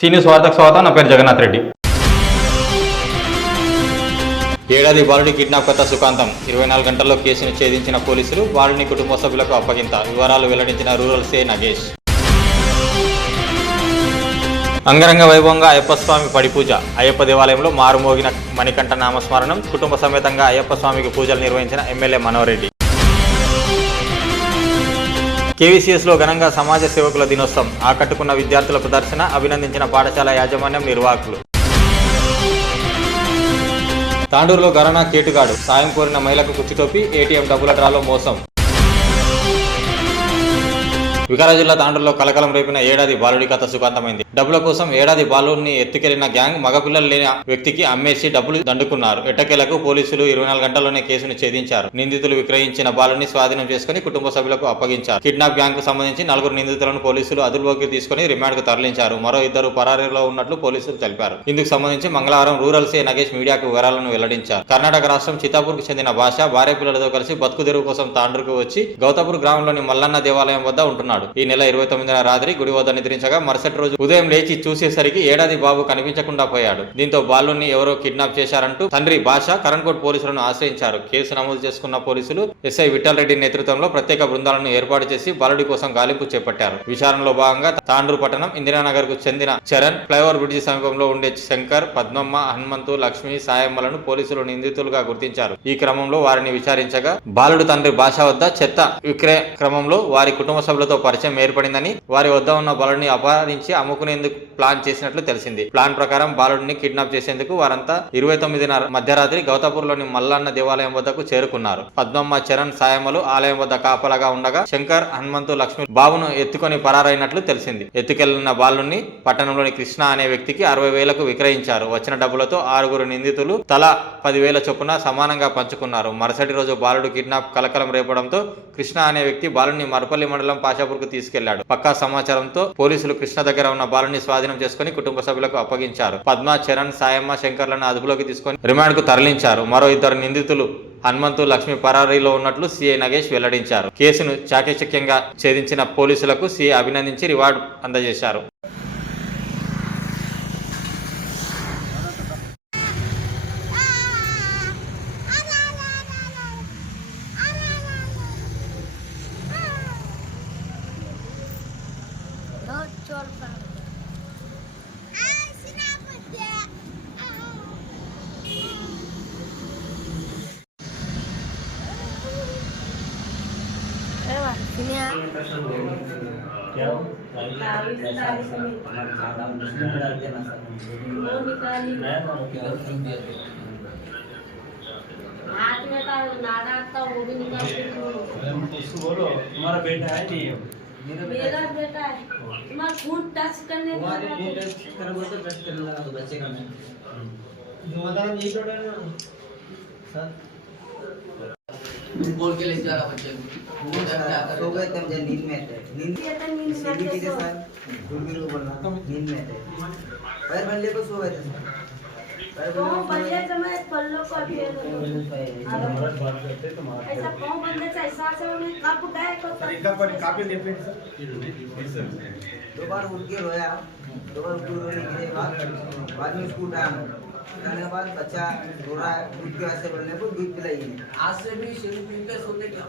Senior స్వాగతం స్వాగతం. నా పేరు జగన్నాథ్ రెడ్డి. ఏడాది బాలుడి కిడ్నాప్ కథ సుఖాంతం. 24 గంటల్లో కేసును ఛేదించిన పోలీసులు బాలుడిని కుటుంబ సభ్యులకు అప్పగింత. వివరాలు వెల్లడించిన రూరల్ సీఐ నగేష్. అంగరంగ వైభవంగా అయ్యప్ప స్వామి పడిపూజ. అయ్యప్ప దేవాలయంలో మారుమోగిన మణికంఠ నామస్మరణం. కుటుంబ సమేతంగా అయ్యప్ప స్వామికి పూజలు నిర్వహించిన ఎమ్మెల్యే మనోహర్ రెడ్డి. కేవీసీఎస్లో ఘనంగా సమాజ సేవకుల దినోత్సవం. ఆకట్టుకున్న విద్యార్థుల ప్రదర్శన. అభినందించిన పాఠశాల యాజమాన్యం, నిర్వాహకులు. తాండూరులో గరనా కేటుగాడు. సాయం కోరిన మహిళకు కుచ్చిటోపి. ఏటీఎం డబ్బుల డ్రాలో మోసం. వికారాబాద్ జిల్లా తాండూరులో కలకలం రేపిన ఏడాది బాలుడి కథ సుఖాంతమైంది. డబ్బుల కోసం ఏడాది బాలుడిని ఎత్తుకెళ్లిన గ్యాంగ్ మగపిల్లలు లేని వ్యక్తికి అమ్మేసి డబ్బులు దండుకున్నారు. ఎట్టకేలకు పోలీసులు 24 గంటల్లోనే కేసును ఛేదించారు. నిందితులు విక్రయించిన బాలుడిని స్వాధీనం చేసుకుని కుటుంబ సభ్యులకు అప్పగించారు. కిడ్నాప్ గ్యాంగ్ కు సంబంధించి 4 నిందితులను పోలీసులు అదుపులోకి తీసుకుని రిమాండ్ కు తరలించారు. మరో 2 పరారీలో ఉన్నట్లు పోలీసులు తెలిపారు. ఇందుకు సంబంధించి మంగళవారం రూరల్ సీఐ నగేష్ మీడియాకు వివరాలను వెల్లడించారు. కర్ణాటక రాష్ట్రం చిత్తాపూర్ కు చెందిన భాష భార్య పిల్లలతో కలిసి బతుకు తెరువు కోసం తాండూరుకు వచ్చి గౌతాపూర్ గ్రామంలోని మల్లన్న దేవాలయం వద్ద ఉంటున్నాడు. ఈ నెల 29న రాత్రి గుడి వద్ద నిద్రించగా మరుసటి రోజు ఉదయం లేచి చూసేసరికి ఏడాది బాబు కనిపించకుండా పోయాడు. దీంతో బాలుని ఎవరో కిడ్నాప్ చేశారంటూ తండ్రి భాష కరణ్కోట్ పోలీసులను ఆశ్రయించారు. కేసు నమోదు చేసుకున్న పోలీసులు ఎస్ఐ విఠల్ రెడ్డి నేతృత్వంలో ప్రత్యేక బృందాలను ఏర్పాటు చేసి బాలుడి కోసం గాలింపు చేపట్టారు. విచారణలో భాగంగా తాండూరు పట్టణం ఇందిరానగర్ కు చెందిన చరణ్, ఫ్లైఓవర్ బ్రిడ్జి సమీపంలో ఉండే శంకర్, పద్మమ్మ, హనుమంతు, లక్ష్మి, సాయమ్మలను పోలీసులు నిందితులుగా గుర్తించారు. ఈ క్రమంలో వారిని విచారించగా బాలుడు తండ్రి భాష వద్ద చెత్త విక్రయ క్రమంలో వారి కుటుంబ సభ్యులతో పరిచయం ఏర్పడిందని, వారి వద్ద ఉన్న బాలుడిని అపహరించి అమ్ముకునేందుకు ప్లాన్ చేసినట్లు తెలిసింది. ప్లాన్ ప్రకారం బాలుడిని కిడ్నాప్ చేసేందుకు వారంతా 29న మధ్యరాత్రి గౌతాపూర్లోని మల్లన్న దేవాలయం వద్దకు చేరుకున్నారు. పద్మమ్మ, చరణ్, సాయమ్మలు ఆలయం వద్ద కాపలాగా ఉండగా శంకర్, హనుమంతు, లక్ష్మి బాబును ఎత్తుకొని పరారైనట్లు తెలిసింది. ఎత్తుకెళ్లిన బాలుడిని పట్టణంలోని కృష్ణ అనే వ్యక్తికి 60,000కు విక్రయించారు. వచ్చిన డబ్బులతో 6 నిందితులు తలా 10,000 చొప్పున సమానంగా పంచుకున్నారు. మరుసటి రోజు బాలుడు కిడ్నాప్ కలకలం రేపడంతో కృష్ణ అనే వ్యక్తి బాలుడిని మరపల్లి మండలం పాషాపూర్కు తీసుకెళ్లాడు. పక్కా సమాచారంతో పోలీసులు కృష్ణ దగ్గర ఉన్న బాలుడిని స్వాధీనం చేసుకుని కుటుంబ సభ్యులకు అప్పగించారు. పద్మ, చరణ్, సాయమ్మ, శంకర్లను అదుపులోకి తీసుకుని రిమాండ్ కు తరలించారు. మరో 2 నిందితులు హనుమంతు, లక్ష్మి పరారీలో ఉన్నట్లు సీఐ నగేష్ వెల్లడించారు. కేసును చాకచక్యంగా ఛేదించిన పోలీసులకు సీఐ అభినందించి రివార్డు అందజేశారు. तुम्हारा बेटा है नहीं है? मेरा बेटा है। तुम्हारा खून टच करने का तो टच करने लगा तो बच्चे का मैं जो बता रहा यही छोटा है ना सर बोल के ले जा रहा बच्चे को सो गए तब जब नींद में थे नींद सीढ़ी के सर गुरु बोलना नींद में थे पैर बल्ले को सो गए थे सर तो बल्ले समय पल्लो को अभी हमारा बात करते तुम्हारा ऐसा कौन बंदे से ऐसा से उन्हें कब गए तो तरीका पर काफी डिफरेंट सर 2 बार उठ के रोया 2 बार उठ के रोने के बाद में स्कूल आया खाने के बाद बच्चा रो रहा है दूध के वास्ते बोलने को दूध पिलाइए आज से भी शुरू पी के सोते क्या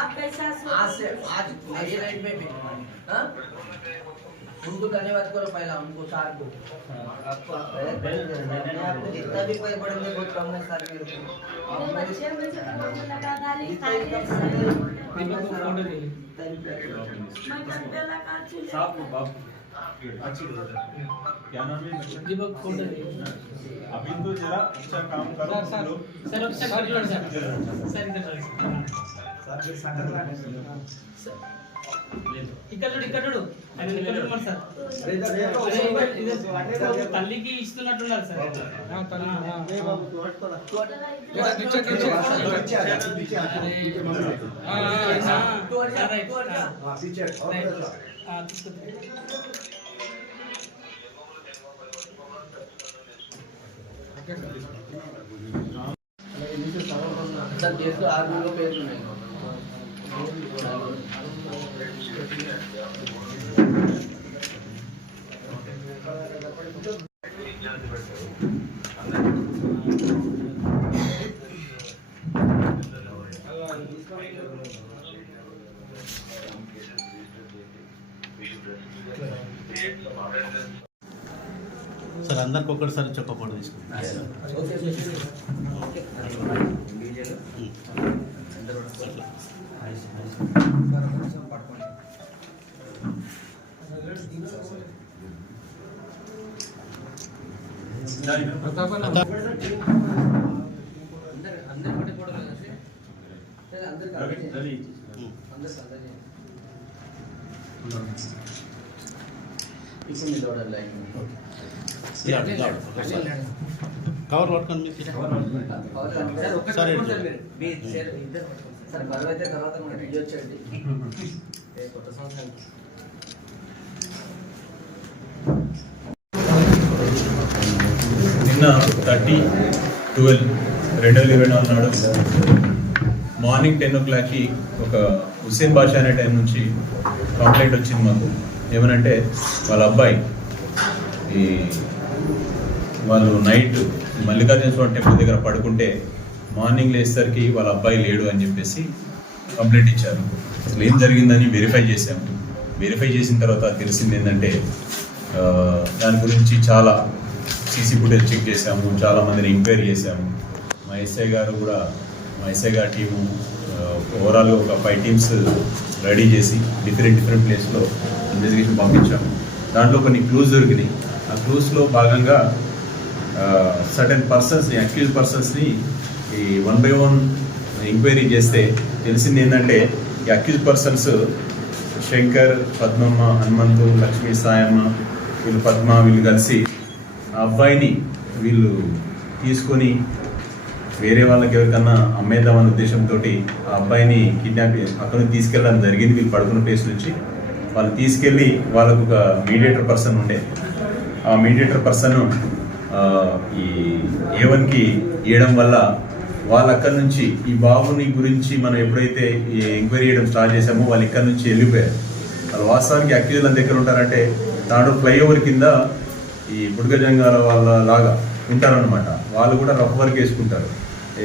आप कैसा आज से आज मेरी लाइफ में भी हां उनको धन्यवाद करो पहला उनको सार को आपको आपको जितना भी पैर पड़ेंगे बहुत कम है सर मेरे को बच्चे मुझे फोन लगा डाली खाने मैं डब्बे लगा चुले साफ बाप अच्छी क्या नाम है दीपक फोटो अभी तो जरा अच्छा काम करो सर ఇక్కడ తల్లికి ఇస్తున్నట్టున్నారు సార్ చేస్తూ 6 పేర్లు ఉన్నాయి సార్ అందరికి ఒక్కటిసారి చెక్క ఫోటో తీసుకుంటాం. కవర్ పట్టుకొని మీకు సరే బరువు అయితే తర్వాత మనకి వీడియో వచ్చేయండి కొత్త సంవత్సరం నిన్న 30/12/2024 నాడు మార్నింగ్ 10 o'clockకి ఒక హుస్సేన్ బాషా అనే టైం నుంచి కంప్లైంట్ వచ్చింది మాకు. ఏమనంటే వాళ్ళ అబ్బాయి వాళ్ళు నైట్ మల్లికార్జున స్వామి టెంపుల్ దగ్గర పడుకుంటే మార్నింగ్ లేచేసరికి వాళ్ళ అబ్బాయి లేడు అని చెప్పేసి కంప్లైంట్ ఇచ్చారు. అసలు ఏం జరిగిందని వెరిఫై చేశాము. వెరిఫై చేసిన తర్వాత తెలిసింది ఏంటంటే దాని గురించి చాలా సీసీ ఫుటేజ్ చెక్ చేశాము, చాలామందిని ఎంక్వైరీ చేశాము. మా ఎస్ఐ గారు టీము ఓవరాల్గా ఒక 5 టీమ్స్ రెడీ చేసి డిఫరెంట్ ప్లేస్లో ఇన్వెస్టిగేషన్ పంపించాము. దాంట్లో కొన్ని క్లూస్ దొరికినాయి. ఆ క్లూస్లో భాగంగా సర్టెన్ పర్సన్స్ని అక్యూజ్ పర్సన్స్ని ఈ 1 by 1 ఎంక్వైరీ చేస్తే తెలిసింది ఏంటంటే ఈ అక్యూజ్ పర్సన్స్ శంకర్, పద్మమ్మ, హనుమంతు, లక్ష్మీ, సాయమ్మ, వీళ్ళు పద్మ, వీళ్ళు కలిసి ఆ అబ్బాయిని వీళ్ళు తీసుకొని వేరే వాళ్ళకి ఎవరికన్నా అమ్మేద్దామనే ఉద్దేశంతో ఆ అబ్బాయిని కిడ్నాప్ అక్కడ నుంచి తీసుకెళ్ళడం జరిగింది. వీళ్ళు పడుకున్న ప్లేస్ నుంచి వాళ్ళు తీసుకెళ్ళి వాళ్ళకు ఒక మీడియేటర్ పర్సన్ ఉండే, ఆ మీడియేటర్ పర్సన్ ఈ A1కి ఇవ్వడం వల్ల వాళ్ళు అక్కడి నుంచి ఈ బాబుని గురించి మనం ఎప్పుడైతే ఈ ఎంక్వైరీ చేయడం స్టార్ట్ చేసామో వాళ్ళు ఇక్కడి నుంచి వెళ్ళిపోయారు. వాళ్ళు వాస్తవానికి అక్యూజుల దగ్గర ఉంటారంటే తాడు ఫ్లైఓవర్ కింద ఈ బుడగజంగాల వాళ్ళ లాగా ఉంటారనమాట. వాళ్ళు కూడా రఫ్ వర్క్ వేసుకుంటారు,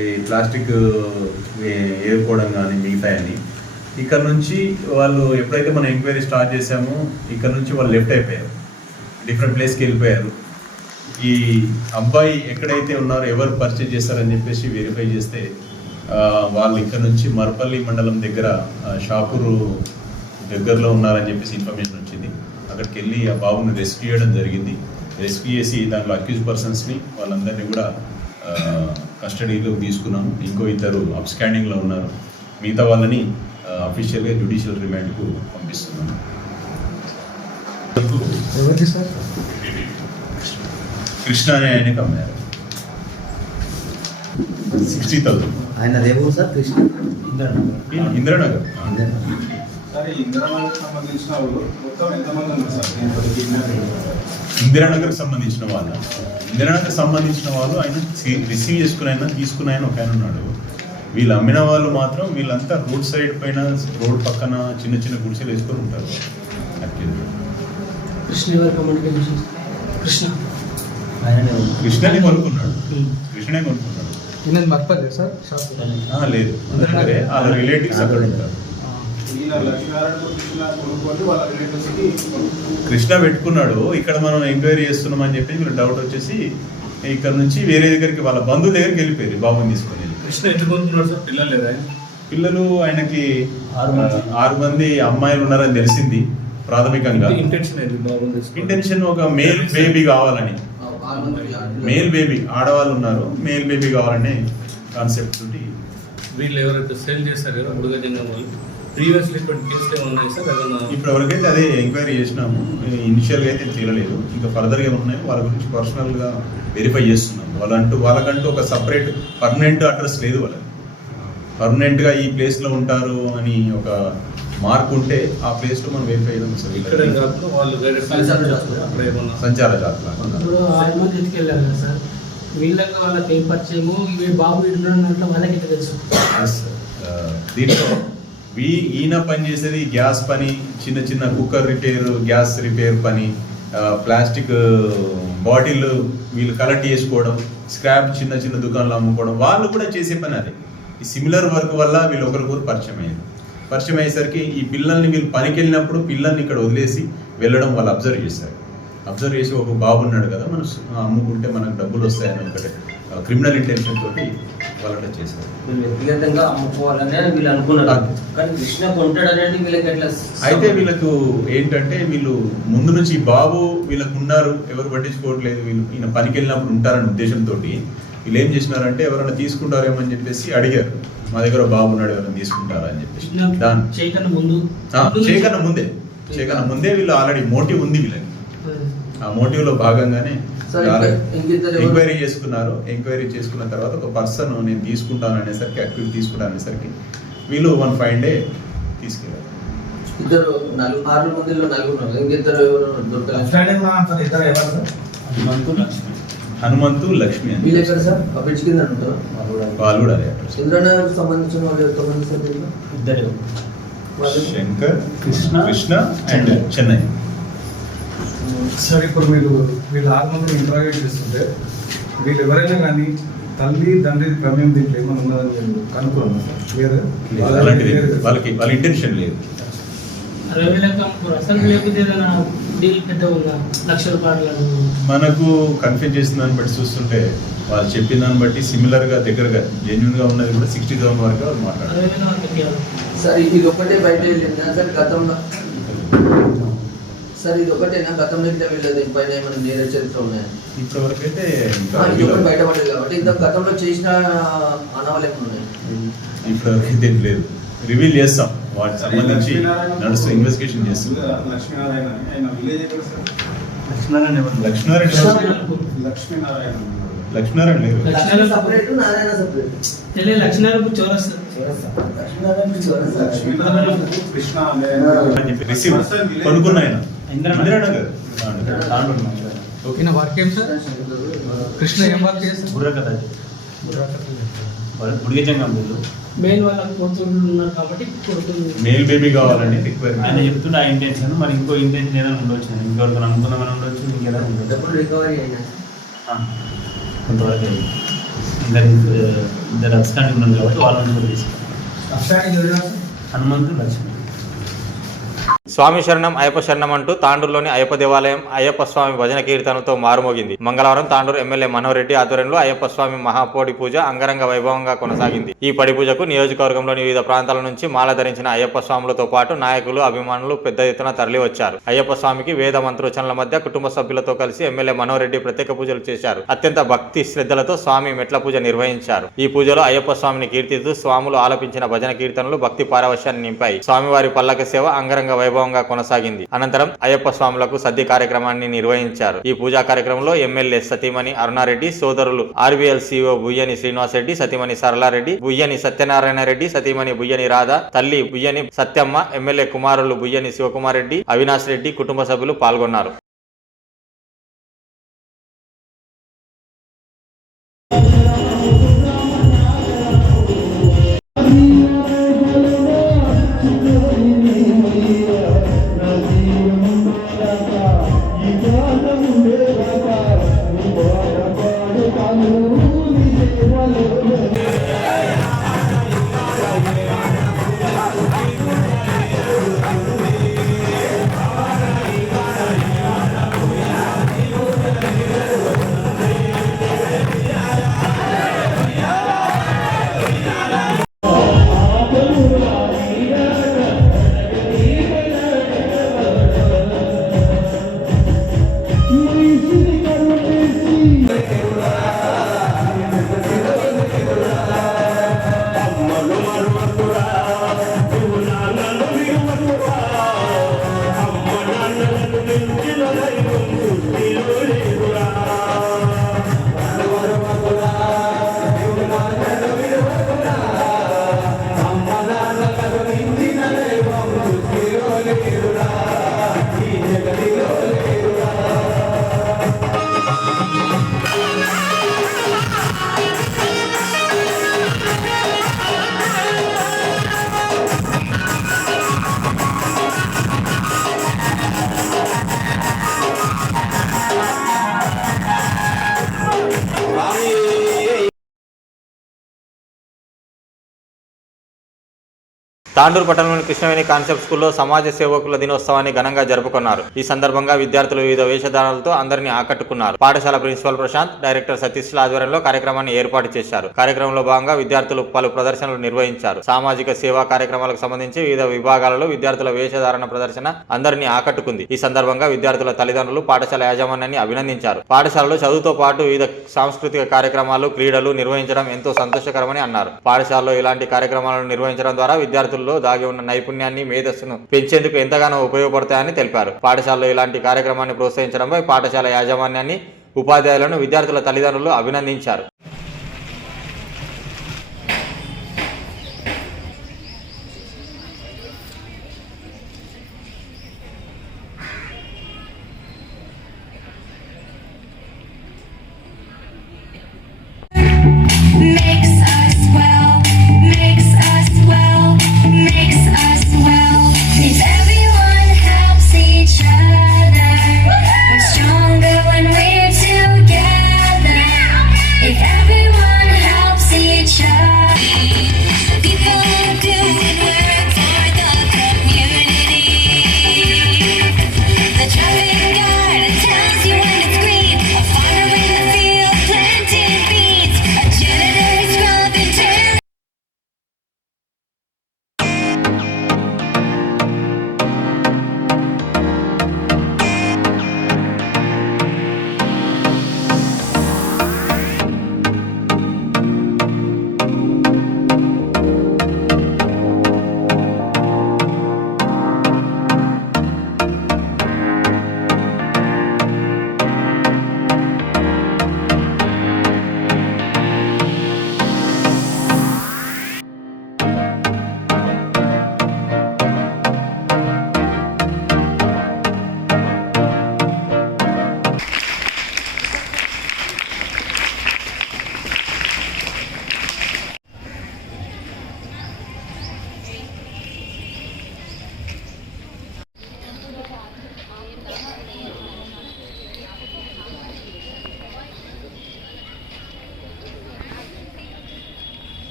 ఈ ప్లాస్టిక్ ఏరుకోవడం కానీ మిగతాయని. ఇక్కడ నుంచి వాళ్ళు ఎప్పుడైతే మనం ఎంక్వైరీ స్టార్ట్ చేసామో ఇక్కడ నుంచి వాళ్ళు లెఫ్ట్ అయిపోయారు, డిఫరెంట్ ప్లేస్కి వెళ్ళిపోయారు. ఈ అబ్బాయి ఎక్కడైతే ఉన్నారో ఎవరు పర్చేజ్ చేస్తారని చెప్పేసి వెరిఫై చేస్తే వాళ్ళు ఇక్కడ నుంచి మరపల్లి మండలం దగ్గర షాపూరు దగ్గరలో ఉన్నారని చెప్పేసి ఇన్ఫర్మేషన్ వచ్చింది. అక్కడికి వెళ్ళి ఆ బాబుని రెస్క్యూ చేయడం జరిగింది. రెస్క్యూ చేసి దాంట్లో అక్యూజ్ పర్సన్స్ని వాళ్ళందరినీ కూడా కస్టడీలో తీసుకున్నాము. ఇంకో 2 అబ్స్కాండింగ్లో ఉన్నారు. మిగతా వాళ్ళని అఫీషియల్గా జ్యుడిషియల్ రిమాండ్కు పంపిస్తున్నాము. కృష్ణ అనే ఆయనకి అమ్మారు 60,000. ఆయన రేపు సార్ కృష్ణ ఇంద్రనగర్. ఇందిరానగర్ సంబంధించిన వాళ్ళు ఆయన రిసీవ్ తీసుకున్న ఆయన ఒక ఆయన ఉన్నాడు. వీళ్ళు అమ్మిన వాళ్ళు మాత్రం వీళ్ళంతా రోడ్ సైడ్ పైన రోడ్ పక్కన చిన్న గుడిసెలు వేసుకొని ఉంటారు. కృష్ణనే కొనుక్కున్నాడు. లేదు, వాళ్ళ రిలేటివ్స్ అక్కడ ఉంటారు. కృష్ణ పెట్టుకున్నాడు. ఇక్కడ మనం ఎంక్వైరీ చేస్తున్నాం అని చెప్పి వీళ్ళు డౌట్ వచ్చేసి ఇక్కడ నుంచి వేరే దగ్గరికి వాళ్ళ బంధువుల దగ్గరికి వెళ్ళిపోయారు బాబుని తీసుకొని. కృష్ణ ఎందుకు కొనుక్కున్నాడు సార్? పిల్లలు లేదా? పిల్లలు ఆయనకి 6 మంది అమ్మాయిలు ఉన్నారని తెలిసింది ప్రాథమికంగా. ఇంటెన్షన్ ఒక మేల్ బేబీ కావాలని, మేల్ బేబీ ఆడవాళ్ళు ఉన్నారు, మేల్ బేబీ కావాలనే కాన్సెప్ట్ తోటి వీళ్ళు ఎవరైతే సేల్ చేశారు కదా బుడగజంగం వాళ్ళు, ప్రీవియస్లీ ఇటువంటి కేసులు ఏమైనా ఉన్నాయి సార్? ఇప్పుడు వరకైతే అదే ఎంక్వైరీ చేసినాము. ఇనిషియల్గా అయితే తీరలేదు. ఇంకా ఫర్దర్గా ఏమున్నాయో వాళ్ళ గురించి పర్సనల్గా వెరిఫై చేస్తున్నాము. వాళ్ళకంటూ ఒక సపరేట్ పర్మనెంట్ అడ్రస్ లేదు. వాళ్ళకి పర్మనెంట్గా ఈ ప్లేస్లో ఉంటారు అని ఒక మార్క్ ఉంటే ఆ ప్లేస్లో మనం వెరిఫై చేయడం సంచార జాతర. దీంట్లో ఈయన పని చేసేది గ్యాస్ పని, చిన్న కుక్కర్ రిపేర్, గ్యాస్ రిపేర్ పని, ప్లాస్టిక్ బాటిల్ వీళ్ళు కలెక్ట్ చేసుకోవడం, స్క్రాప్ చిన్న దుకాణాలు అమ్ముకోవడం, వాళ్ళు కూడా చేసే పని అదే. ఈ సిమిలర్ వర్క్ వల్ల వీళ్ళు ఒకరికొకరు పరిచయం అయ్యేసరికి ఈ పిల్లల్ని వీళ్ళు పనికి వెళ్ళినప్పుడు పిల్లల్ని ఇక్కడ వదిలేసి వెళ్ళడం వాళ్ళు అబ్జర్వ్ చేశారు. అబ్జర్వ్ చేసి ఒక బాబు ఉన్నాడు కదా మనం అమ్ముకుంటే మనకు డబ్బులు వస్తాయని ఒకటి క్రిమినల్ ఇంటెన్షన్ తోటి వాళ్ళ చేశారు. వీళ్ళు వ్యక్తిగతంగా అమ్ముకోవాలని వీళ్ళు అనుకున్నారు, కానీ కృష్ణ కొంటాడు అనేది వీళ్ళకి ఎట్లా? అయితే వీళ్ళకు ఏంటంటే వీళ్ళు ముందు నుంచి ఈ బాబు వీళ్ళకు ఉన్నారు, ఎవరు పట్టించుకోవట్లేదు, వీళ్ళు ఈయన పనికి వెళ్ళినప్పుడు ఉంటారనే ఉద్దేశంతో వీళ్ళు ఏం చేసినారంటే ఎవరైనా తీసుకుంటారేమో అని చెప్పేసి అడిగారు, మా దగ్గర బాబు ఉన్నాడు ఎవరైనా తీసుకుంటారా అని చెప్పేసి. చేయకన్నా ముందే వీళ్ళు ఆల్రెడీ మోటివ్ ఉంది వీళ్ళకి. ఆ మోటివ్ లో భాగంగానే ఎంక్వైరీ చేసుకున్నారు. ఎంక్వైరీ చేసుకున్న తర్వాత ఒక పర్సన్ నేను తీసుకుంటాను అనేసరికి, యాక్టివిటీ తీసుకుంటాను అనేసరికి వీళ్ళు 1 fine day తీసుకెళ్ళారు. ఇద్దరు 6 మందిలో 4 ఇంకిద్దరు హనుమంతు లక్ష్మి అని. వీళ్ళు ఎక్కడ సార్? ఆ బ్రిడ్జ్ కింద ఉంటారు వాళ్ళు కూడా అదే. ఇంద్రనగర్ సంబంధించిన వాళ్ళు ఎంతమంది సార్? ఇద్దరు, శంకర్, కృష్ణ అండ్ చెన్నై. సార్ ఇప్పుడు మీరు వీళ్ళు 6 మందిని ఇంటరాగేట్ చేస్తుంటే వీళ్ళు ఎవరైనా కానీ తల్లి తండ్రి ప్రమేయం దీంట్లో ఏమైనా ఉన్నదని నేను కనుక్కున్నాను సార్. అలాంటిది వాళ్ళ ఇంటెన్షన్ లేదు. మనకు కన్ఫ్యూజ్ చేసిన దాన్ని బట్టి చూస్తుంటే వాళ్ళు చెప్పిన దాన్ని బట్టి సిమిలర్ గా దగ్గరగా జెన్యున్ గా ఉన్నది కూడా 60,000 వరకు వాళ్ళు మాట్లాడారు. సార్ ఇది ఒకటే బయట వెళ్ళిందా సార్ గతంలో? సార్ ఇది ఒకటేనా గతంలో ఇట్లా వెళ్ళదు పైన ఏమైనా నేర చరిత్ర ఉన్నాయా? ఇప్పటి వరకు అయితే బయటపడలేదు కాబట్టి ఇంత గతంలో చేసిన అనవలేక ఉన్నాయి. ఇప్పటి వరకు అయితే లేదు. రివీల్ చేస్తాం, వాటికి సంబంధించి నడుస్తూ ఇన్వెస్టిగేషన్ చేస్తాం. లక్ష్మీనారాయణ లేరు. Separate Narayana separate. రిసీవ్ కొనుక్కున్న ఆయన ఇంద్రనగర్. వర్క్ ఏం సార్? కృష్ణ ఏం వర్క్ చేస్తారు? మెయిన్ వాళ్ళకి పోతుండ్రు ఉన్నారు కాబట్టి మేల్ బేబీ కావాలని రిక్వైర్మెంట్ ఆయన చెప్తుంటే ఆ ఇంటెన్షన్, మరి ఇంకో ఇంటెన్షన్ ఏదైనా ఉండొచ్చు, ఇంకొకరికి నమ్ముకుందామని ఉండొచ్చు, ఇంకేదైనా ఉండొచ్చు. డబ్బులు రికవరీ అయినా కొంతవరకు ఇద్దరు అబ్స్కాండింగ్ ఉన్నారు కాబట్టి వాళ్ళ నుంచి కూడా తీసుకున్నాం. హనుమంతు లక్ష్మి. స్వామి శరణం అయ్యప్ప శరణం అంటూ తాండూరులోని అయ్యప్ప దేవాలయం అయ్యప్ప స్వామి భజన కీర్తనతో మారుమోగింది. మంగళవారం తాండూరు ఎమ్మెల్యే మనోహర్ రెడ్డి ఆధ్వర్యంలో అయ్యప్ప స్వామి మహాపోడి పూజ అంగరంగ వైభవంగా కొనసాగింది. ఈ పడి పూజకు నియోజకవర్గంలోని వివిధ ప్రాంతాల నుంచి మాల ధరించిన అయ్యప్ప స్వాములతో పాటు నాయకులు, అభిమానులు పెద్ద ఎత్తున తరలి వచ్చారు. అయ్యప్ప స్వామికి వేద మంత్రోచ్చరణల మధ్య కుటుంబ సభ్యులతో కలిసి ఎమ్మెల్యే మనోహర్ రెడ్డి ప్రత్యేక పూజలు చేశారు. అత్యంత భక్తి శ్రద్ధలతో స్వామి మెట్ల పూజ నిర్వహించారు. ఈ పూజలో అయ్యప్ప స్వామిని కీర్తిస్తూ స్వాములు ఆలపించిన భజన కీర్తనలు భక్తి పారవశ్యాన్ని నింపాయి. స్వామివారి పల్లక సేవ అంగరంగ వైభవంగా కొనసాగింది. అనంతరం అయ్యప్ప స్వాములకు సద్ది కార్యక్రమాన్ని నిర్వహించారు. ఈ పూజా కార్యక్రమంలో ఎమ్మెల్యే సతీమణి అరుణారెడ్డి, సోదరులు ఆర్వీఎల్ సిఓ బుయ్యని శ్రీనివాస్ రెడ్డి, సతీమణి సరళారెడ్డి, బుయ్యని సత్యనారాయణ రెడ్డి, సతీమణి బుయ్యని రాధ, తల్లి బుయ్యని సత్యమ్మ, ఎమ్మెల్యే కుమారులు బుయ్యని శివకుమార్ రెడ్డి, అవినాష్ రెడ్డి కుటుంబ సభ్యులు పాల్గొన్నారు. తాండూరు పట్టణంలోని కృష్ణవేణి కాన్సెప్ట్ స్కూల్లో సమాజ సేవకుల దినోత్సవాన్ని ఘనంగా జరుపుకున్నారు. ఈ సందర్భంగా విద్యార్థులు వివిధ వేషధారణలతో అందరినీ ఆకట్టుకున్నారు. పాఠశాల ప్రిన్సిపల్ ప్రశాంత్, డైరెక్టర్ సతీష్ ఆధ్వర్యంలో కార్యక్రమాన్ని ఏర్పాటు చేశారు. కార్యక్రమంలో భాగంగా విద్యార్థులు పలు ప్రదర్శనలు నిర్వహించారు. సామాజిక సేవా కార్యక్రమాలకు సంబంధించి వివిధ విభాగాలలో విద్యార్థుల వేషధారణ ప్రదర్శన అందరినీ ఆకట్టుకుంది. ఈ సందర్భంగా విద్యార్థుల తల్లిదండ్రులు పాఠశాల యాజమాన్యాన్ని అభినందించారు. పాఠశాలలో చదువుతో పాటు వివిధ సాంస్కృతిక కార్యక్రమాలు, క్రీడలు నిర్వహించడం ఎంతో సంతోషకరమని అన్నారు. పాఠశాలలో ఇలాంటి కార్యక్రమాలను నిర్వహించడం ద్వారా విద్యార్థుల్లో దాగి ఉన్న నైపుణ్యాన్ని, మేధస్సును పెంచేందుకు ఎంతగానో ఉపయోగపడతాయని తెలిపారు. పాఠశాలలో ఇలాంటి కార్యక్రమాన్ని ప్రోత్సహించడంపై పాఠశాల యాజమాన్యాన్ని, ఉపాధ్యాయులను విద్యార్థుల తల్లిదండ్రులు అభినందించారు.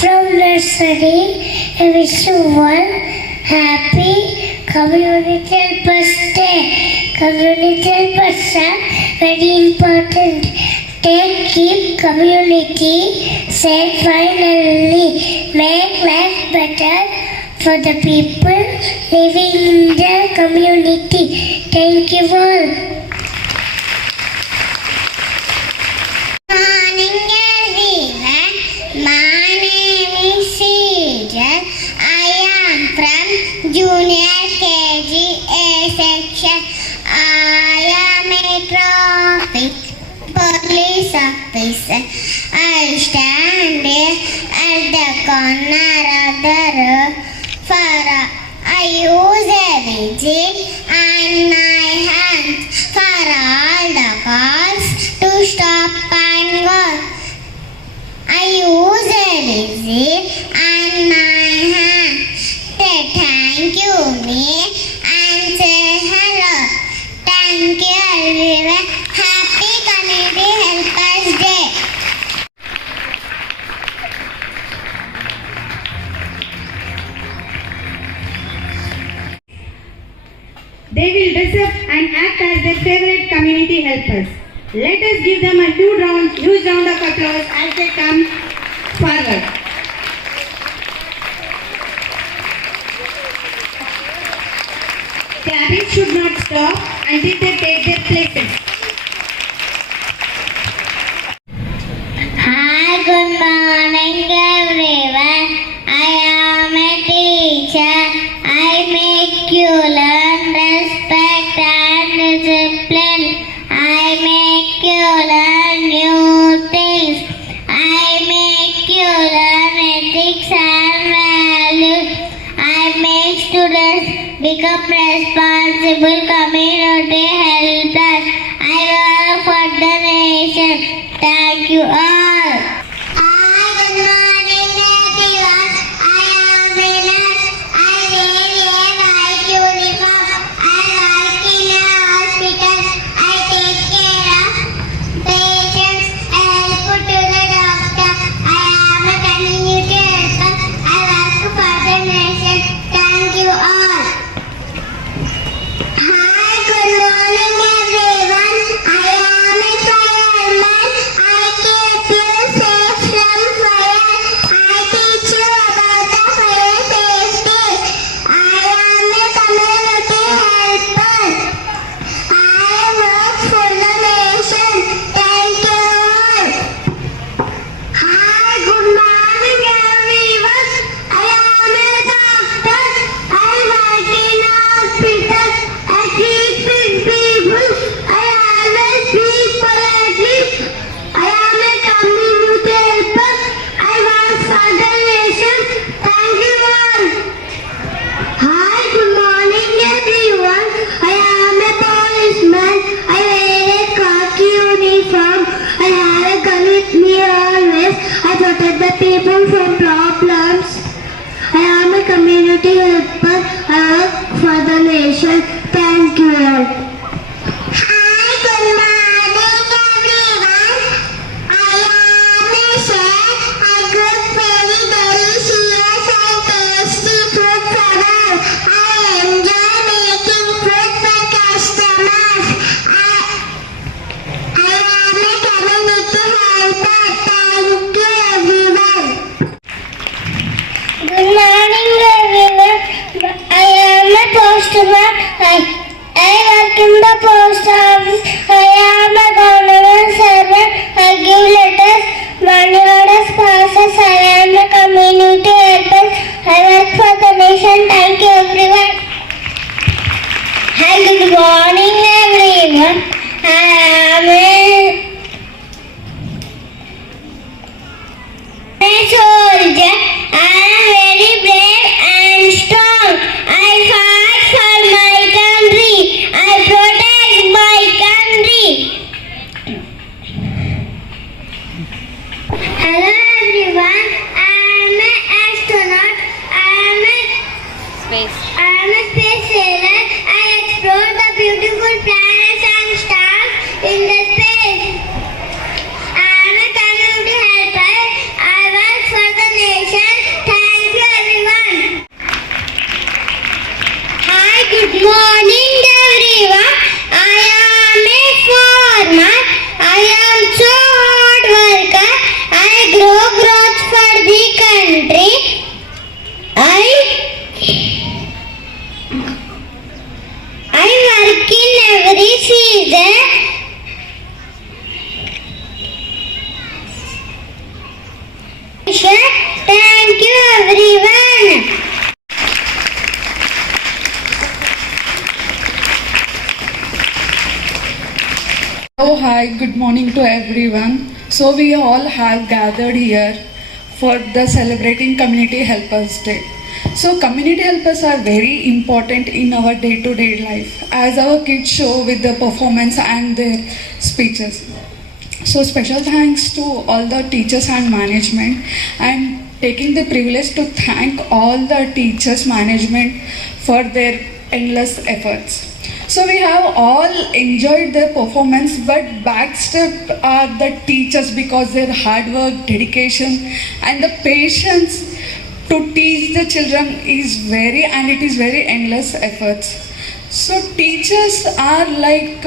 From nursery, I wish you one happy Community Birthday. Community birthday very important. Keep community safe. Finally, make life better for the people living in the community. Thank you all. Morning everyone. My name is Sejal. I am from Junior KG A section. I am a traffic police officer. I stand at the corner of the road for I use a whistle and my hands for all the cars to stop and go. I use a whistle and my hands say thank you me and say hello. Thank you everyone. Happy Community Helpers Day. They will dress up and act as their favorite community helpers. Let us give them a huge round of applause as they come forward. Clapping should not stop until they take their places. Hi, good morning everyone. I am a teacher. I make you learn respect and discipline. I make you learn new things. I make you learn ethics and values. become responsible community helpers. I work for the nation. Thank you all. Hi, good morning everyone. I am Venus. I wear a white uniform. I work in a hospital. I take care of patients. I help to the doctor. I am a community helper. I work for the nation. Thank you all. Hi, good morning everyone. I am a fireman. I keep you safe from fire. I teach you about the fire safety. I am a community helper. I work for the nation. Thank you all. Hi, good morning everyone. I am a doctor. I work in a hospital. I treat sick people. I always speak politely. I am a community helper. I work for the nation. Thank you all. Hi, good morning everyone. I am a policeman. I wear a khaki uniform. I have a gun with me always. I protect the people from problems. I am a community helper. I work for the nation. Thank you all. Hi, good morning everyone. I am a chef. I cook very delicious and tasty food for all. I enjoy making food for customers. I am a community helper. Thank you everyone. Good morning everyone. I am a postman. I work in the post office. I am a government servant. I give letters, money orders, passes. I am a community helper. I work for the nation. Thank you everyone. Hi, good morning everyone. I am a soldier. I am very brave and strong. I fight for my country. I protect my country. Hello everyone. I am an astronaut. I am a space sailor. I explore the beautiful planets and stars in the space. I am a community helper. I work for the nation. Thank you everyone. Hi, good morning everyone. I am a farmer. I am so hard worker. I grow growth for the country. I work in every season. Thank you everyone. Oh, hi, good morning to everyone. So we all have gathered here for the celebrating Community Helpers Day. So community helpers are very important in our day-to-day life, as our kids show with the performance and their speeches. So special thanks to all the teachers and management, and taking the privilege to thank all the teachers management for their endless efforts. So we have all enjoyed their performance, but backstep are the teachers because their hard work, dedication and the patience to teach the children is very, and it is very endless efforts. So teachers are like,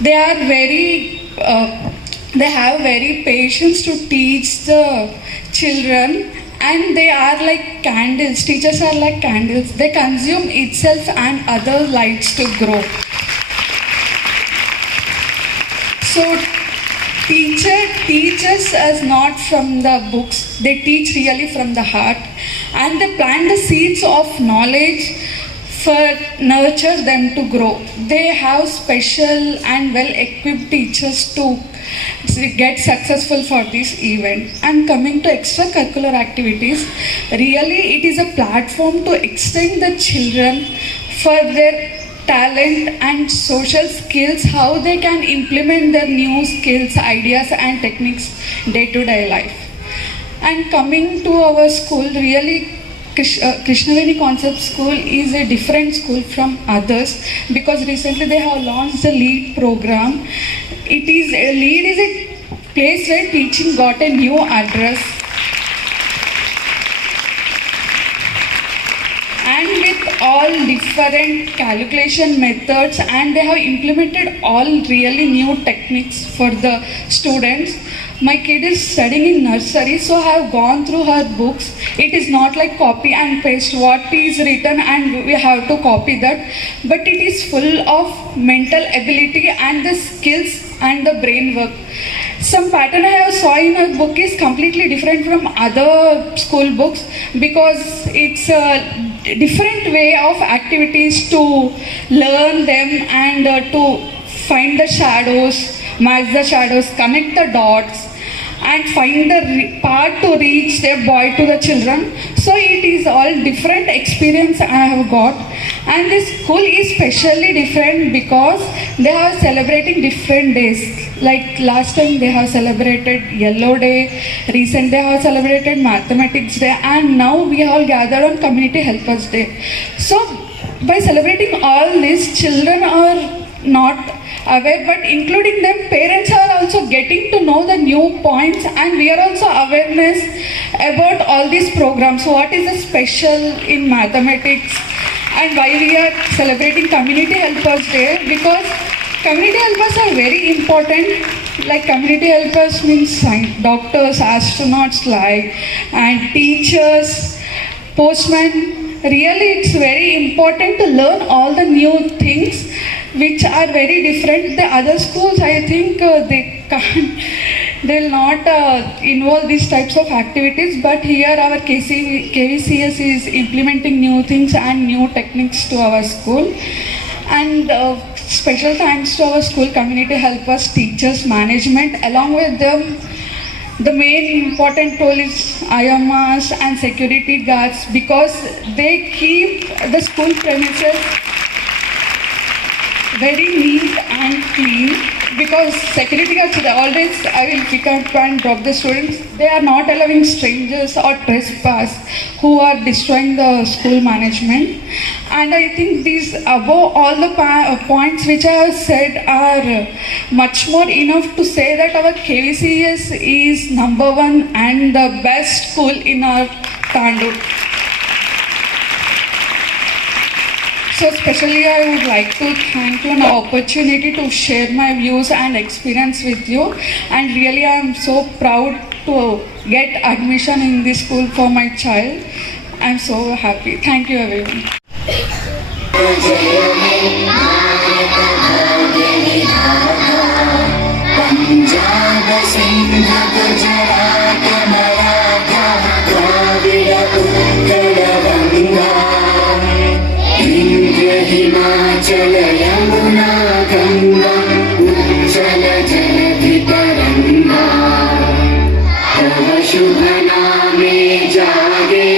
they are very, they have very patience to teach the children, and they are like candles. Teachers are like candles. They consume itself and other lights to grow. So teacher teaches us not from the books. They teach really from the heart, and they plant the seeds of knowledge for nurture them to grow. They have special and well equipped teachers to get successful for this event. And coming to extracurricular activities, really it is a platform to extend the children for their talent and social skills, how they can implement their new skills, ideas and techniques day to day life. And coming to our school, really Krishnaveni Concept School is a different school from others because recently they have launched the LEAD program. LEAD is a place where teaching got a new address. And with all different calculation methods, and they have implemented all really new techniques for the students. My kid is studying in nursery, so I have gone through her books. It is not like copy and paste what is written and we have to copy that, but it is full of mental ability and the skills and the brain work. Some pattern I have saw in her book is completely different from other school books because it's a different way of activities to learn them and to find the shadows, match the shadows, connect the dots and find the path to reach their boy to the children. So it is all different experience I have got, and this school is specially different because they are celebrating different days. Like last time they have celebrated Yellow Day, recent they have celebrated Mathematics Day, and now we all gathered on Community Helpers Day. So by celebrating all this, children are not aware, but including them, parents are also getting to know the new points, and we are also awareness about all these programs. So what is the special in mathematics and why we are celebrating Community Helpers Day? Because community helpers are very important. Like community helpers means doctors, astronauts, like and teachers, postmen. Really, it's very important to learn all the new things which are very different. The other schools, I think they'll not involve these types of activities, but here our KVCS is implementing new things and new techniques to our school. And special thanks to our school community helpers, teachers, management. Along with them, the main important role is IMAs and security guards because they keep the school premises very neat and clean. Because security guards, always I will pick up and drop the students. They are not allowing strangers or trespass who are destroying the school management. And I think these above all the points which I have said are much more enough to say that our KVCS is #1 and the best school in our Tandur. So especially I would like to thank you an opportunity to share my views and experience with you, and really I am so proud to get admission in this school for my child. I am so happy. Thank you everyone. Himachal Yamuna Ganga उज्जल जलधितरंगा तव शुभ नामे जागे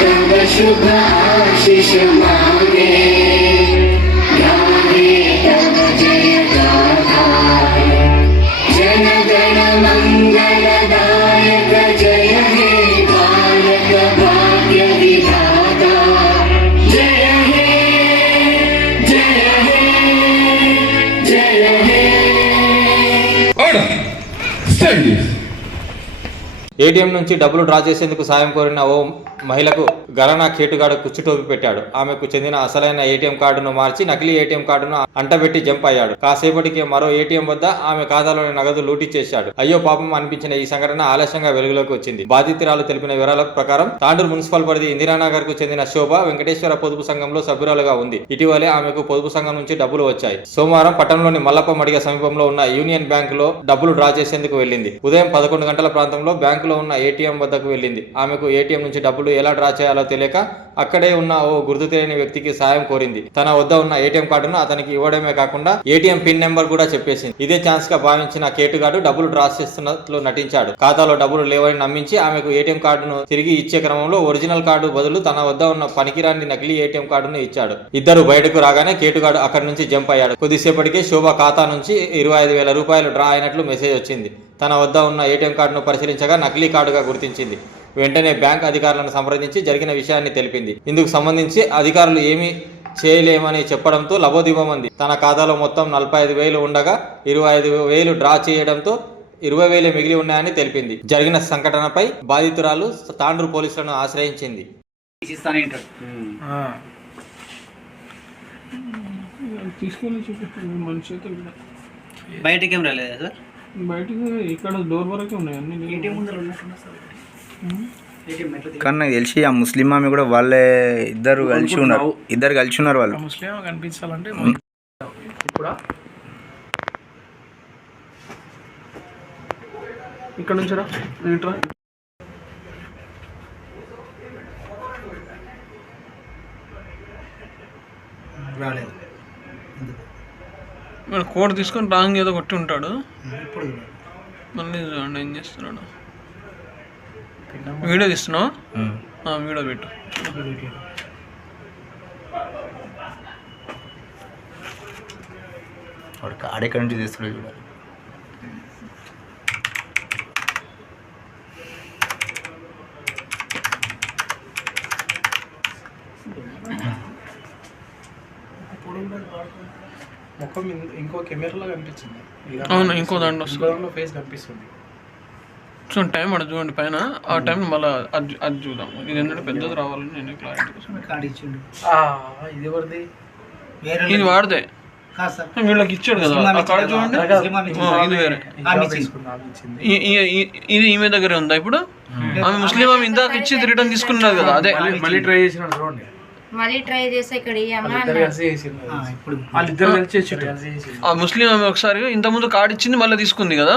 तव शुभ आशीष मांगे गाहे तव जय गाथा जन गण मंगलदायक जय हे भारत भाग्य विधाता ఏటీఎం నుంచి డబ్బులు డ్రా చేసేందుకు సాయం కోరిన ఓ మహిళకు గరానా కేటుగాడు కుచ్చుటోపి పెట్టాడు. ఆమెకు చెందిన అసలైన ఏటీఎం కార్డును మార్చి నకిలీ ఏటీఎం కార్డును అంటబెట్టి జంప్ అయ్యాడు. కాసేపటికి మరో ఏటీఎం వద్ద ఆమె ఖాతాలోని నగదు లూటీ చేశాడు. అయ్యో పాపం అనిపించిన ఈ సంఘటన ఆలస్యంగా వెలుగులోకి వచ్చింది. బాధితురాలు తెలిపిన వివరాల ప్రకారం తాండూరు మున్సిపల్ పరిధి ఇందిరానగర్ కు చెందిన శోభ వెంకటేశ్వర పొదుపు సంఘంలో సభ్యురాలుగా ఉంది. ఇటీవలే ఆమెకు పొదుపు సంఘం నుంచి డబ్బులు వచ్చాయి. సోమవారం పట్టణంలోని మల్లప్ప మడిగ సమీపంలో ఉన్న యూనియన్ బ్యాంక్ లో డబ్బులు డ్రా చేసేందుకు వెళ్లింది. ఉదయం 11 గంటల ప్రాంతంలో బ్యాంకు బ్యాంకులో ఉన్న ఏటీఎం వద్దకు వెళ్ళింది. ఆమెకు ఏటీఎం నుంచి డబ్బులు ఎలా డ్రా చేయాలో తెలియక అక్కడే ఉన్న ఓ గుర్తు తెలియని వ్యక్తికి సాయం కోరింది. తన వద్ద ఉన్న ఏటీఎం కార్డును అతనికి ఇవ్వడమే కాకుండా ఏటీఎం పిన్ నెంబర్ కూడా చెప్పేసింది. ఇదే ఛాన్స్ గా భావించిన కేటుగాడు డబ్బులు డ్రా చేస్తున్నట్లు నటించాడు. ఖాతాలో డబ్బులు లేవని నమ్మించి ఆమెకు ఏటీఎం కార్డును తిరిగి ఇచ్చే క్రమంలో ఒరిజినల్ కార్డు బదులు తన వద్ద ఉన్న పనికిరాని నకిలీ ఏటీఎం కార్డును ఇచ్చాడు. ఇద్దరు బయటకు రాగానే కేటుగాడు అక్కడి నుంచి జంప్ అయ్యాడు. కొద్దిసేపటికే శోభ ఖాతా నుంచి 25,000 రూపాయలు డ్రా అయినట్లు మెసేజ్ వచ్చింది. తన వద్ద ఉన్న ఏటీఎం కార్డును పరిశీలించగా నకిలీ కార్డుగా గుర్తించింది. వెంటనే బ్యాంక్ అధికారులను సంప్రదించి జరిగిన విషయాన్ని తెలిపింది. ఇందుకు సంబంధించి అధికారులు ఏమీ చేయలేమని చెప్పడంతో లబోదిబోమంది. తన ఖాతాలో మొత్తం 45,000 ఉండగా 25,000 డ్రా చేయడంతో 20,000 మిగిలి ఉన్నాయని తెలిపింది. జరిగిన సంఘటనపై బాధితురాలు తాండ్రు పోలీసులను ఆశ్రయించింది. తీసుకొని చూపించండి మనిషి అయితే బయటికి ఏం రాలేదా సార్? బయటకు ఇక్కడ డోర్ వరకే ఉన్నాయి అన్ని. కానీ నాకు తెలిసి ఆ ముస్లిం ఆమె కూడా వాళ్ళే ఇద్దరు కలిసి ఉన్నారు వాళ్ళు. ముస్లిం కనిపించాలంటే ఇప్పుడు ఇక్కడ నుంచి రా రాలేదు. మన కోడ్ తీసుకొని రాంగ్ ఏదో కొట్టి ఉంటాడు. మళ్ళీ చూడండి ఏం చేస్తున్నాడు. వీడియో తీస్తున్నావు? వీడియో పెట్టు. ఆడెక్కడి నుంచి తీస్తున్నాడు చూడాలి. ముఖం ఇంకో కెమెరాలో కనిపించింది. అవును, ఇంకో దాంట్లో ఫేస్ కనిపిస్తుంది. చూడండి టైం అక్కడ చూడండి పైన. ఆ టైం మళ్ళీ అది చూద్దాం. ఇది ఏంటంటే పెద్దది రావాలని నేను క్లారిటీ కోసం. ఇది ఎవరిది? ఇది వాడితే వీళ్ళకి ఇచ్చాడు కదా ఆ కార్డు చూడండి. ఇది వేరే. ఇది ఈమె దగ్గరే ఉందా ఇప్పుడు? ఆమె ముస్లిం ఆమె ఇందాక ఇచ్చి రిటర్న్ తీసుకున్నారు కదా, అదే మళ్ళీ ట్రై చేసినాడు చూడండి. మళ్ళీ ట్రై చేస్తే ఇక్కడ ఆ ముస్లిం ఆమె ఒకసారి ఇంతకుముందు కార్డు ఇచ్చింది మళ్ళీ తీసుకుంది కదా.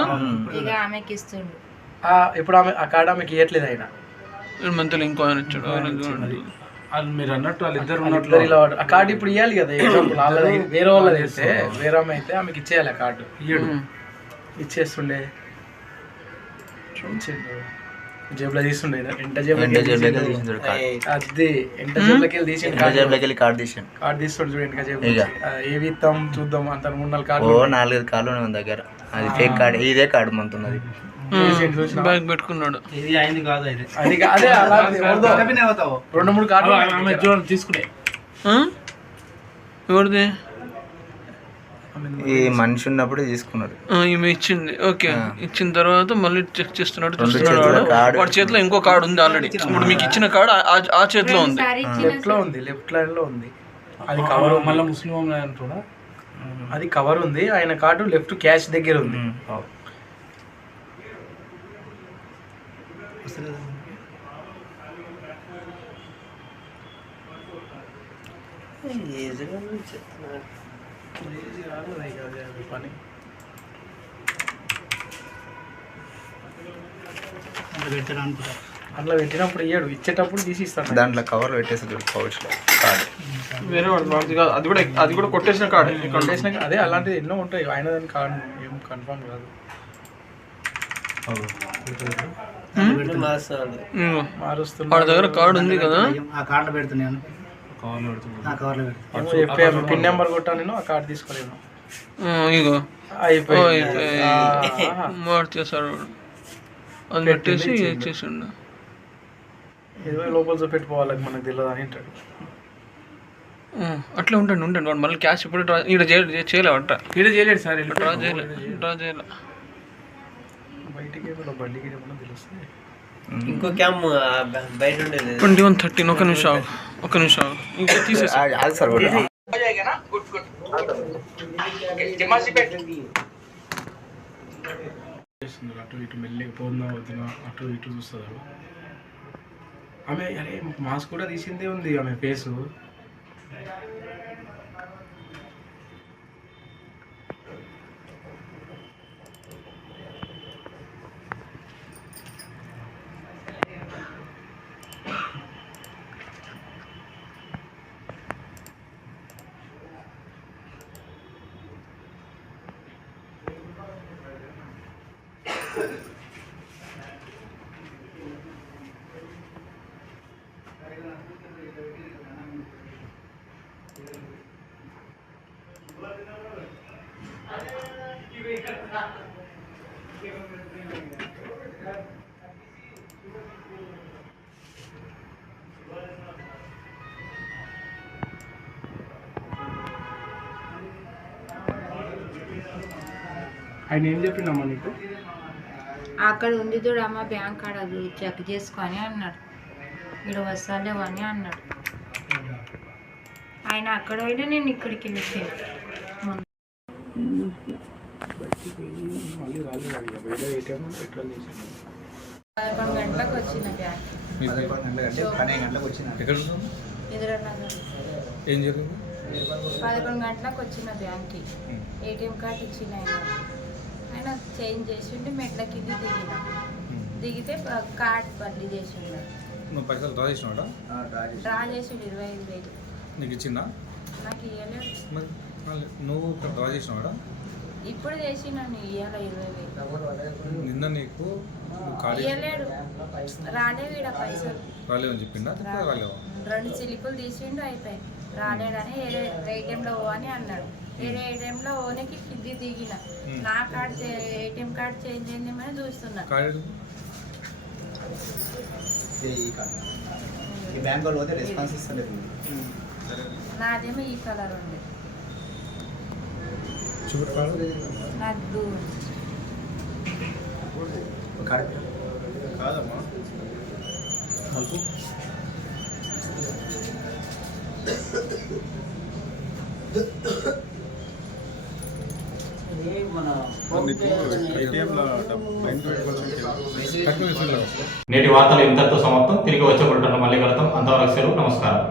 ఆమెకి ఇస్తుండు. ఇప్పుడు ఆమె ఆ కార్డు ఆమెకి ఇవ్వట్లేదు. ఆయన మంత్లో ఇంకో ఆయన ఇచ్చాడు. వాళ్ళు మీరు అన్నట్టు వాళ్ళిద్దరు ఉన్నట్లు ఆ కార్డు ఇప్పుడు ఇవ్వాలి కదా. ఎగ్జాంపుల్ వేరే వాళ్ళది అయితే వేరే ఆమె అయితే ఆమెకి ఇచ్చేయాలి ఆ కార్డు. ఇచ్చేస్తుండే జేబులో తీస్తుండే. ఎంట జేబులోకి కార్డు తీసాడు. కార్డు తీస్తుండే చూడు వెనక జేబు. ఏవి ఇస్తాం చూద్దాం అంత 3-4 కార్డు 4-5 కార్డులు మన దగ్గర. అది ఫేక్ కార్డు. ఇదే కార్డు మనతున్నది. బ్యాగ్ పెట్టుకున్నాడు. ఇది అయింది కాదు. అది అదే 2-3 కార్డు తీసుకునే. ఎవరిది? ఈ మనిషి ఉన్నప్పుడు తీసుకున్నాడు. ఈమె ఇచ్చింది. ఓకే, ఇచ్చిన తర్వాత మళ్ళీ చెక్ చేస్తున్నాడు. వాడి చేతిలో ఇంకో కార్డు ఉంది ఆల్రెడీ. ఇప్పుడు మీకు ఇచ్చిన కార్డు ఆ చేతిలో ఉంది. లెఫ్ట్ లైన్ లో ఉంది. అది కవర్. మళ్ళీ ముస్లిం అంటున్నా అది కవర్ ఉంది. ఆయన కార్డు లెఫ్ట్ క్యాష్ దగ్గర ఉంది. పని అట్లా పెట్టినప్పుడు ఇయ్యాడు. ఇచ్చేటప్పుడు తీసి ఇస్తాడు. దాంట్లో కవర్లో పెట్టేసి పౌచ్లో కార్డు వేరే వాడిది కాదు. అది కూడా కొట్టేసిన కార్డు. కొట్టేసిన అదే అలాంటిది ఎన్నో ఉంటాయి. ఆయన దాని కార్డు ఏం కన్ఫర్మ్ కాదు. వాడి దగ్గర కార్డు ఉంది కదా. ఆ కార్డు పెడుతున్నాను. పిన్ నెంబర్ కొట్టా నేను. ఆ కార్డు తీసుకోలేను. ఇగో అయిపోయి మార్చేసాడు. అది పెట్టేసి ఇచ్చేసిండు. ఏదో లోపల చూపెట్టుకోవాలి మనకు తెలియదు అని అంటాడు. అట్లా ఉండండి వాడు మళ్ళీ క్యాష్ ఇప్పుడు చేయలేవంట. ఈడ చేయలేడు సార్. డ్రా చేయలే. బయటికి బండికి ఏమన్నా తెలుస్తుంది. ఇంకో క్యామ్ బయట ఉండేది 21:13. ఒక నిమిషం ఇంకా తీసేసి అటు ఇటు మెల్లిగా పోతుందా వద్దునా అటు ఇటు చూస్తుంది ఆమె. అరే మాస్క్ కూడా తీసిందే ఉంది ఆమె ఫేసు. ఆయన ఏం చెప్పినమ్మా నీకు? అక్కడ ఉంది చూడు అమ్మ బ్యాంక్ కాడ చెక్ చేసుకొని అన్నాడు, ఇక్కడ వస్తాలేవు అని అన్నాడు. ఆయన అక్కడ పోయినా నేను ఇక్కడికి వెళ్ళిపోయాను. మళ్ళీ రాలేదు వేరే ఏటీఎం ఎట్లా చేసాను? 11 గంటలకు వచ్చిన బ్యాంక్. 12 గంటలకు వచ్చిన ఇందిరానగర్. ఏం జరిగింది? 11 గంటలకు వచ్చిన బ్యాంక్కి ఏటీఎం కార్డు ఇచ్చిన ఆయన చేంజ్ చేసిండు. మెట్ల కింద దిగితే కార్డ్ బదిలీ చేసిండు. నువ్వు పైసలు డ్రా చేసినాడా? డ్రా చేసిండు 25,000. నీకు ఇచ్చిందా? నాకు ఇవ్వలేదు. నువ్వు డ్రా చేసినాడా? ఇప్పుడు చేసినాను, ఇవ్వాల 20,000. నిన్న నీకు ఇవ్వలేడు, రాలేవు ఈడ పైసలు. రాలేవని చెప్పిండా? రాలేవా? 2 స్లిప్పులు తీసిండు, అయిపోయి రాలేడని వేరే ఏటీఎంలో ఓ అని అన్నాడు. వేరే ఏటీఎంలో ఓనికి కింది దిగిన. నా కార్డ్ ఏటీఎం కార్డ్ చేంజ్ అయిందేమని చూస్తున్నా. ఈ బ్యాంక్ వాళ్ళు పోతే రెస్పాన్స్ ఇస్తలేదు. నాదేమో ఈ కలర్ ఉంది, నాకు బ్లూ ఉంది. కాదమ్మా నేటి వార్తలు ఇంతటితో సమాప్తం. తిరిగి వచ్చే మళ్ళీ కలుద్దాం. అంతవరకు సెలవు. నమస్కారం.